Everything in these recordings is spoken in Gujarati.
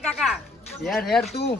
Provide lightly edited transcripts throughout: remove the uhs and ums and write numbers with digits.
બાકી કાકા હેર તું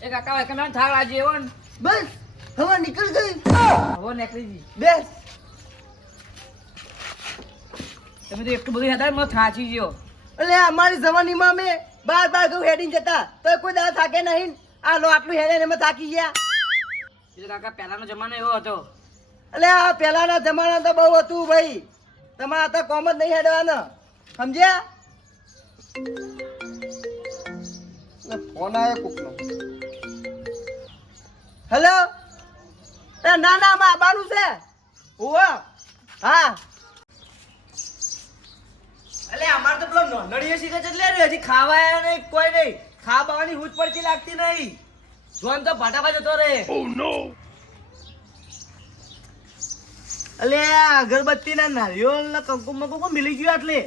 એ કાકા એક ના થાળ આજે એવો ને બસ હવા નીકળ ગઈ હવે નીકળી ગઈ બેસ તમે તો એટલું બધું હતા મને થાચી ગયો એટલે અમારી જવાનીમાં અમે બાર ઘઉં હેડીને જતા તો કોઈ દાડા થાકે નહીં આ લો આટલું હેડે ને અમે થાકી ગયા એ તો કાકા પહેલાનો જમાનો એવો હતો એટલે આ પહેલાના જમાના તો બહુ હતું ભાઈ તમારા તો કોમ જ નહીં હેડવાનો સમજ્યા ફોન આવ્યો કોકનો હેલો ના ના માં બાનું છે ઓવા હા અલે અમાર તો પેલો નોનડીયો શીખે છે એટલે હજી ખાવા આયા નહીં કોઈ નહીં ખાવાની હૂજ પડતી લાગતી નહીં જોન તો ફટાફટ જતો રે ઓ નો અલે અગરબત્તી ના નારિયેળ ના કંકુમ મકુમ મિલી ગયું આટલે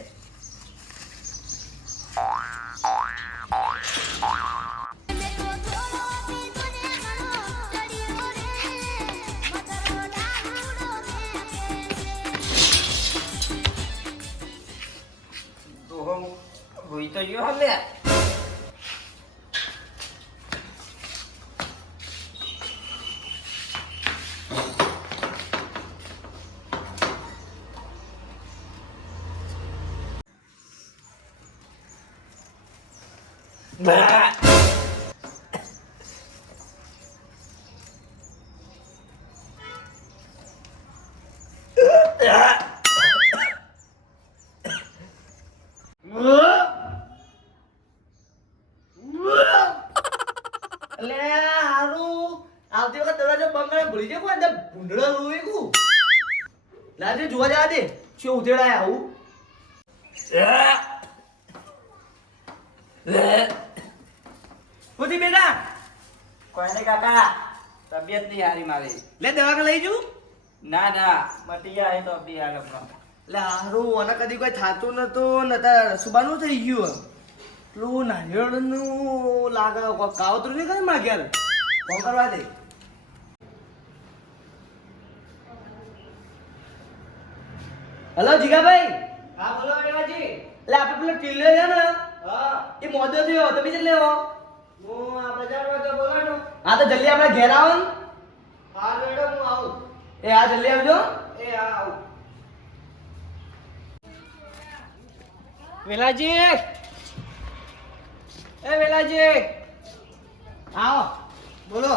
હોઈ તો ગયો હવે આવતી વખત દરવાજો બંધ કરે ભૂલી જાય કોઈ અંદર ભૂંડળો રોવે કુ લાજે જોવા જા દે છે ઉધેડાય આવું ઉધી બેટા કોઈ નહીં કાકા તબિયત નહીં હારી મારી લે દવાખાને લઈ જઉં ના ના મટી જાય તો બી આગળ એટલે હારું અને કદી કોઈ થાતું નતું નતા સુબાનું થઈ ગયું પેલું નારિયેળનું લાગે કાવતરું નહીં કરે મારા ઘેર ફોન કરવા દે હેલો જીગાભાઈ હા બોલો મેવાજી એટલે આપણે પેલો ટીલ્લો છે ને હા એ મોદો થયો તમે જ લેવો હું આ બજારમાં તો બોલાનો હા તો જલ્દી આપણે ઘેર આવો ને હા મેડમ હું આવું એ હા જલ્દી આવજો એ હા આવું વેલાજી એ વેલાજી આવો બોલો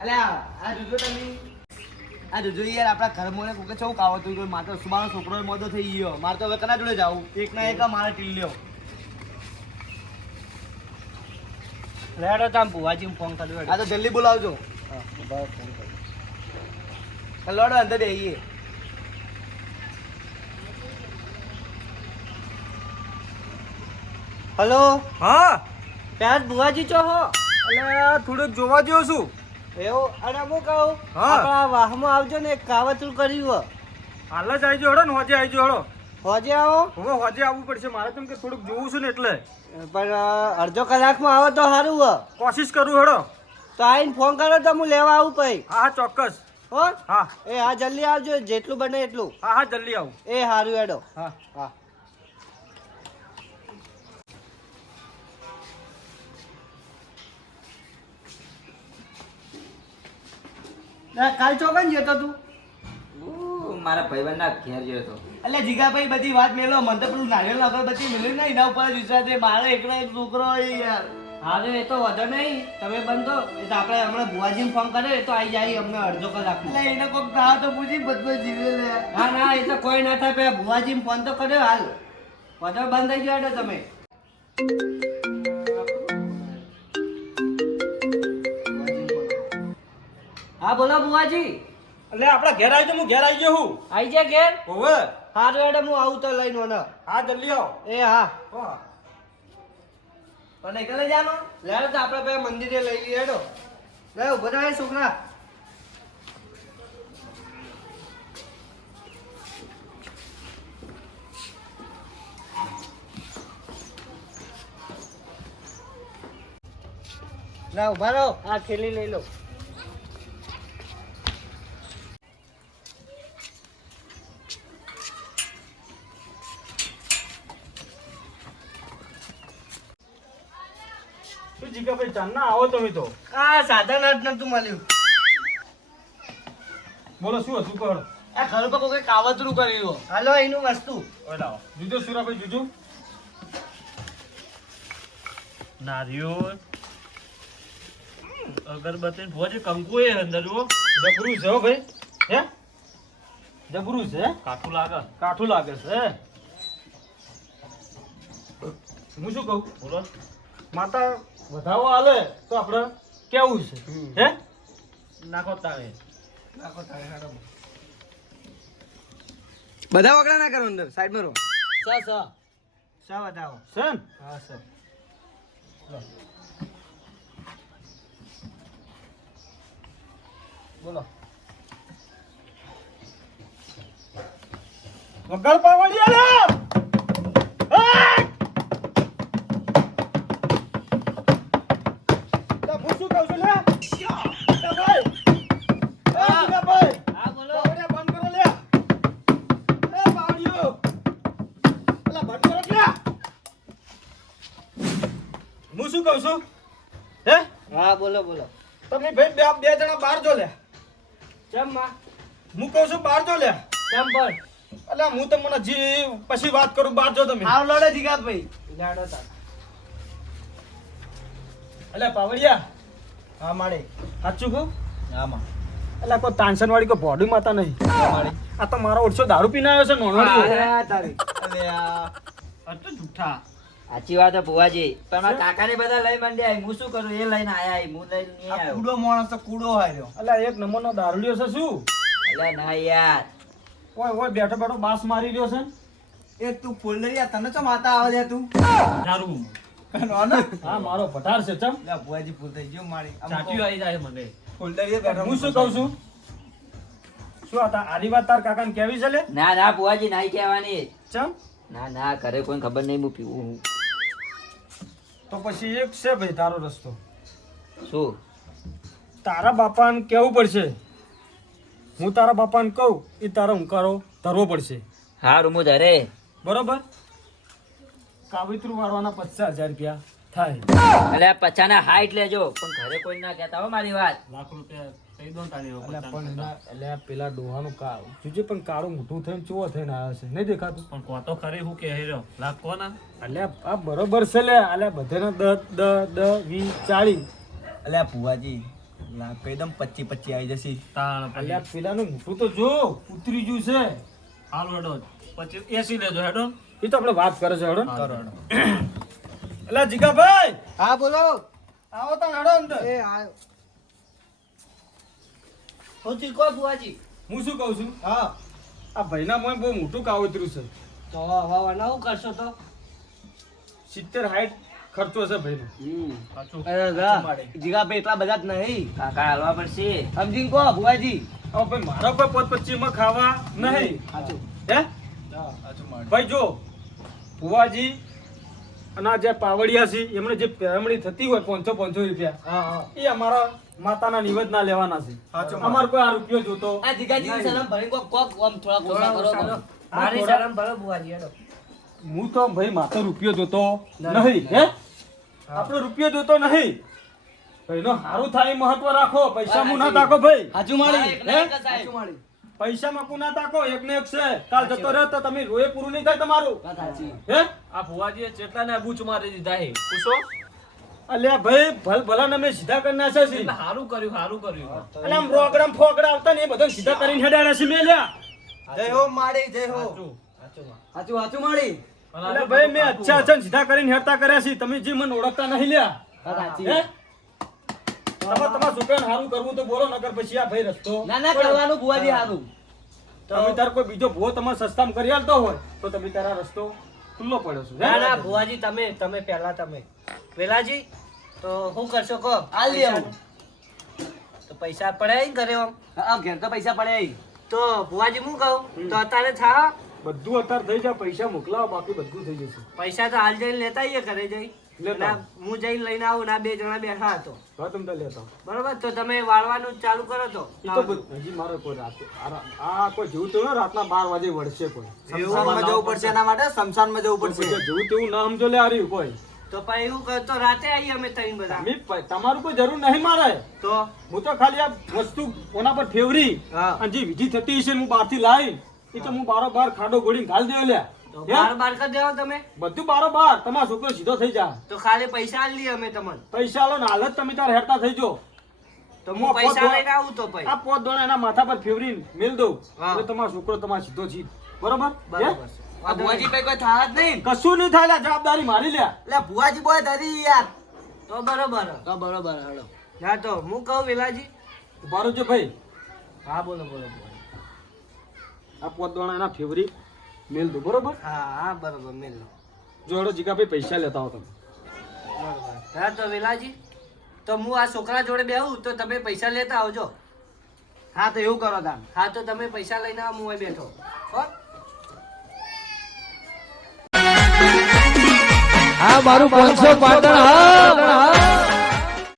અલે આ જોજો તમે આ જોજો યાર આપણા ઘરમોને કોકે ચૌક આવો તો કોઈ માત્ર સુબાનો છોકરો મોદો થઈ ગયો મારે તો હવે કના જોડે જાવું એક ના એક મારે ટીલ્યો લેડો તામ ભુવાજી ફોન કર્યો આ તો જલ્દી બોલાવજો હા ફોન કર્યો લોડો અંદર બેહીએ હેલો હા પ્યાર ભુવાજી ચો હો અલે થોડુંક જોવા જેવું છું એવું અને હું કહું હા. આપણા વાહમાં આવજો ને એક કાવતરું કર્યું હાલ જ આવી હળો ને હોજે આવી હળો હોજે આવો હવે હોજે આવવું પડશે મારે કેમ કે થોડુંક જોવું છું ને એટલે પણ અડધો કલાકમાં આવો તો સારું હો કોશિશ કરું હળો તો આવીને ફોન કરો તો હું લેવા આવું પછી હા હા ચોક્કસ હો હા એ હા જલ્દી આવજો જેટલું બને એટલું હા હા જલ્દી આવું એ સારું એડો હા હા કાલ ચોકન જતો તું મારા ભાઈબંધના ઘેર ગયો હતો એટલે જીગાભાઈ બધી વાત મેલો મને તો પેલું નારિયેળ અગરબત્તી મિલ્યું ને એના ઉપર જ વિશ્વાસ છે મારે એકલો એક છોકરો યાર હા એ તો વધો નહીં તમે બંધો એ તો આપણે હમણાં ભુવાજીને ફોન કર્યો એ તો આવી જાય અમને અડધો કલાક એટલે એને કોઈક ના તો પૂછી બધો જીવે લે ના ના એ તો કોઈ ના થાય પેલા ભુવાજીને ફોન તો કર્યો હાલ વધો બંધ થઈ ગયો તમે હા બોલો ભુવાજી એટલે આપણા ઘેર આવી હું ઘેર આવી ગયો હું આવી જાય ઘેર હોવે સારું એડે હું આવું તો લઈને મને હા જલ્દી આવો એ હા હા પણ એકલે જાનો લેડો તો આપણે બે મંદિરે લઈ લઈએ હેડો લે ઉભો થાય છોકરા ના ઉભા રહો આ થેલી લઈ લો શું જીગાભાઈ ચાંદના આવો તમે તો આ સાધન જ નતું મળ્યું. બોલો શું હતું કહો આ ઘર પર કોઈ કાવતરું કર્યું. હાલો એનું વસ્તુ. ઓય લાવો જુજો સુરાભાઈ જુજો નારિયોળ અગરબત્તી ને ભોજ કંકુ એ અંદર જુઓ જબરું છે હો ભાઈ હે જબરું છે કાઠું લાગે કાઠું લાગે છે હું શું કહું બોલો માતા વધાવો આલે તો આપણે કેવું છે હે નાખો તારે બધા વગડા ના કરો અંદર સાઈડમાં રહો. સા બતાવો. છે ને હા સર. બોલો વગર પાવડી આલે તો હું શું કહું છું લે ભાઈ ભાઈ હા બોલો. પાવડિયા બંધ કરો લે એ પાવડિયો અલા બંધ કરો લે હું શું કહું છું હે હા બોલો બોલો. તમે ભાઈ બે જણા બહાર જો લે ચમ માં. હું કહું છું બહાર જો લે ચમ પર. અલા હું તમને જી પછી વાત કરું બહાર જો તમે આવ લડે જીગાભાઈ. લાડો તાર. અલા પાવડિયા હા માડે. સાચું કહું હા માં. અલા કોઈ તાનસન વાળી કોઈ ભોડી માતા નહીં આ તો મારો ઓછો દારૂ પીને આવ્યો છે નોનોડીઓ હા તારી. અલે આ તો જૂઠા સાચી વાત છે ભુવાજી પણ મારા કાકાને બધા લઈ માંડ્યા હું શું કરું એ લઈને આયા હું લઈને નહીં આવ્યો કૂડો માણસ તો કૂડો હાર્યો. અલા એક નંબરનો દારૂડિયો છે શું અલ્યા ના યાર ઓય ઓય બેઠો બેઠો બાસ મારી રહ્યો છે એ તું ફોલ્ડરિયા તને ચમ આતા આવે છે તું. દારૂ હા મારો પટાર છે ચમ લે ભુવાજી ફૂલ થઈ ગયો મારી. ચાટ્યું આવી જાય મને ફોલ્ડરિયા બેઠો. હું શું કહું છું શું હતા આરી વાત તાર કાકાને કેવી છે લે ના ના ભુવાજી નહીં કહેવાની ચમ ના ના ઘરે કોઈ ખબર નહીં હું પીવું હું તો પછી એક છે ભાઈ તારો રસ્તો શું તારા બાપાને કેવું પડશે હું તારા બાપાને કહું એ તારો હુંકારો ધરવો પડશે હારું હું ધરે બરોબર કાવિત્રું વાળવાના 50,000 રૂપિયા થાય અલ્યા પછાના હાઈટ લેજો પણ ઘરે કોઈ ના કહેતા હો મારી વાત લાખ રૂપિયા કહી દો ને તારી અલ્યા પણ એના અલ્યા પેલા ડોહાનું કાળું જોજે પણ કાળું મોઢું થઈને ચૂવો થઈને આવ્યો છે નહીં દેખાતું પણ કોતો ખરી હું કે હેરો લાખ કોના અલ્યા આ બરોબર છે લે અલ્યા બધાના 10 20 40 અલ્યા ભુવાજી લાખ એકદમ 25 આવી જશે. તાણ અલ્યા પેલાનું મોઢું તો જો ઉતરી ગયું છે હાલ હેડો પછી 80 લેજો હેડો એ તો આપણે વાત કરે છે હેડો કરો અલ્યા જીગાભાઈ હા બોલો. આવો તો હેડો અંદર એ આયો. હોજી કો ભુવાજી. હું શું કહું છું હા આ ભાઈના મોય બહુ મોટું કાવતરું છે તો હવે નવું કરશો તો. 70-60 ખર્ચો છે ભાઈનો સાચું જીગાભાઈ એટલા બધા જ નહીં. કાકા હાલવા પડશે સમજી કો ભુવાજી. હવે ભાઈ મારા કોઈ 25 માં ખાવા નહીં સાચું. હે ભાઈ જો ભુવાજી અને આ જે પાવડિયા છે એમને જે પેરમણી થતી હોય 500 રૂપિયા હા હા. એ અમારા માતાના નિવેદના લેવાના છે સાચું. અમાર કોઈ આ રૂપિયો જોતો આ જીગાજી શરમ ભરી કોક કોક આમ થોડા ગોસા કરો કરો. મારી શરમ ભરો ભુવાજી હેડો હું તો ભાઈ માથે રૂપિયો જોતો નહીં હે આપણો રૂપિયો જોતો નહીં ભાઈનો સારું થાય એ મહત્વ રાખો પૈસા હું ના તાકો ભાઈ હાચું માળી. હે? હાચું માળી. પૈસામાં કુના તાકો એક ને એક છે કાલ જતો રહે તો તમે રોએ પૂરું નહીં થાય તમારું વાત સાચી. હે આ ભુવાજીએ ચેટલાને બૂચ મારી દીધા હે પૂછો અલ્યા ભાઈ ભલાને મેં સીધા કરી નાખ્યા છે એટલે સારું કર્યું અને આમ રોકડામ ફોકડા આવતા ને એ બધા સીધા કરીને હેડાડ્યા છે મેં લ્યા જય હો માળી જય હો. સાચું હાચું હાચું માળી. એટલે ભાઈ મેં અચ્છા અચ્છા સીધા કરીને હેડતા કર્યા છે તમે જે મને ઓળખતા નહીં લ્યા વાત સાચી. હે તમારા છોકરાને સારું કરવું તો બોલો નકર પછી આ ભાઈ રસ્તો ના ના કરવાનું ભુવાજી હારું. તમે તાર કોઈ બીજો ભૂવો તમારે સસ્તામાં કરી આલતો હોય તો તમે તારા રસ્તો ખુલ્લો પડ્યો છે ના ના ભુવાજી તમે પહેલા તમે વેલાજી તો શું કરશો કહો હાલ દે આવું. તો પૈસા પડ્યા ને ઘરે આમ હા ઘેર તો પૈસા પડ્યા ઈ. તો ભુવાજી હું કહું તો અત્યારે થા બધું અત્યારે થઈ જાય પૈસા મોકલાવો બાકી બધું થઈ જશે પૈસા તો હાલ જઈને લેતા આવીએ ઘરે જઈ લેતા અને હું જઈને લઈને આવું ના 2 જણા બેઠા હતો હા તમે તો લેતા બરોબર તો તમે વાળવાનું ચાલુ કરો તો એ તો હજી મારે કોઈ રાતે આ કોઈ જેવું તેવું રાતના 12 વાગે વળશે કોઈ શમશાનમાં જવું પડશે એના માટે શમશાનમાં જવું પડશે. જેવું તેવું ના સમજો લે આ રહ્યું કોઈ તો પછી એવું કર તો રાતે આવીએ અમે ત્રણ બધા તમારું કોઈ જરૂર નહીં મારે તો હું તો ખાલી આ વસ્તુ કોના પર ફેવરી હા. અને જે વિધિ થતી હશે હું બહારથી લાવી એ તો હું બારોબાર ખાડો ગોળીને ઘાલ દેવો લ્યા તો હે? બાર કરી દેવો તમે બધું બારોબાર તમારો છોકરો સીધો થઈ જા તો ખાલી પૈસા આલી લઈએ અમે તમને પૈસા લો ને હાલ જ તમે તાર હેરતા થઈ જો તો હું હું પૈસા પોત- લઈને આવું તો પછી આ પોત દોણા એના માથા પર ફેવરી મેલ દઉં હા. એટલે તમારો છોકરો તમારો સીધો જી બરોબર હે? બરાબર છે. આ ભુવાજી ભાઈ કોઈ થાય જ નહીં કશું નહીં થાય લ્યા, જવાબદારી મારી લ્યા એટલે ભુવાજી બોય ધરી યાર તો બરોબર તો બરોબર હેડો હા તો હું કહું વેલાજી ઉભા રહેજો ભાઈ હા બોલો બોલો આ પોત દોણા એના ફેવરી મેલ દો બરોબર હા હા બરોબર મેલ લો જો હેડો જીગાભાઈ પૈસા લેતા હો તમે બરોબર હા તો વેલાજી તો હું આ છોકરા જોડે બેહું તો તમે પૈસા લેતા આવજો હા તો એવું કરો તાન હા તો તમે પૈસા લઈને આવો, હું અહીં બેઠો હો હા મારું 500 પાટણ હા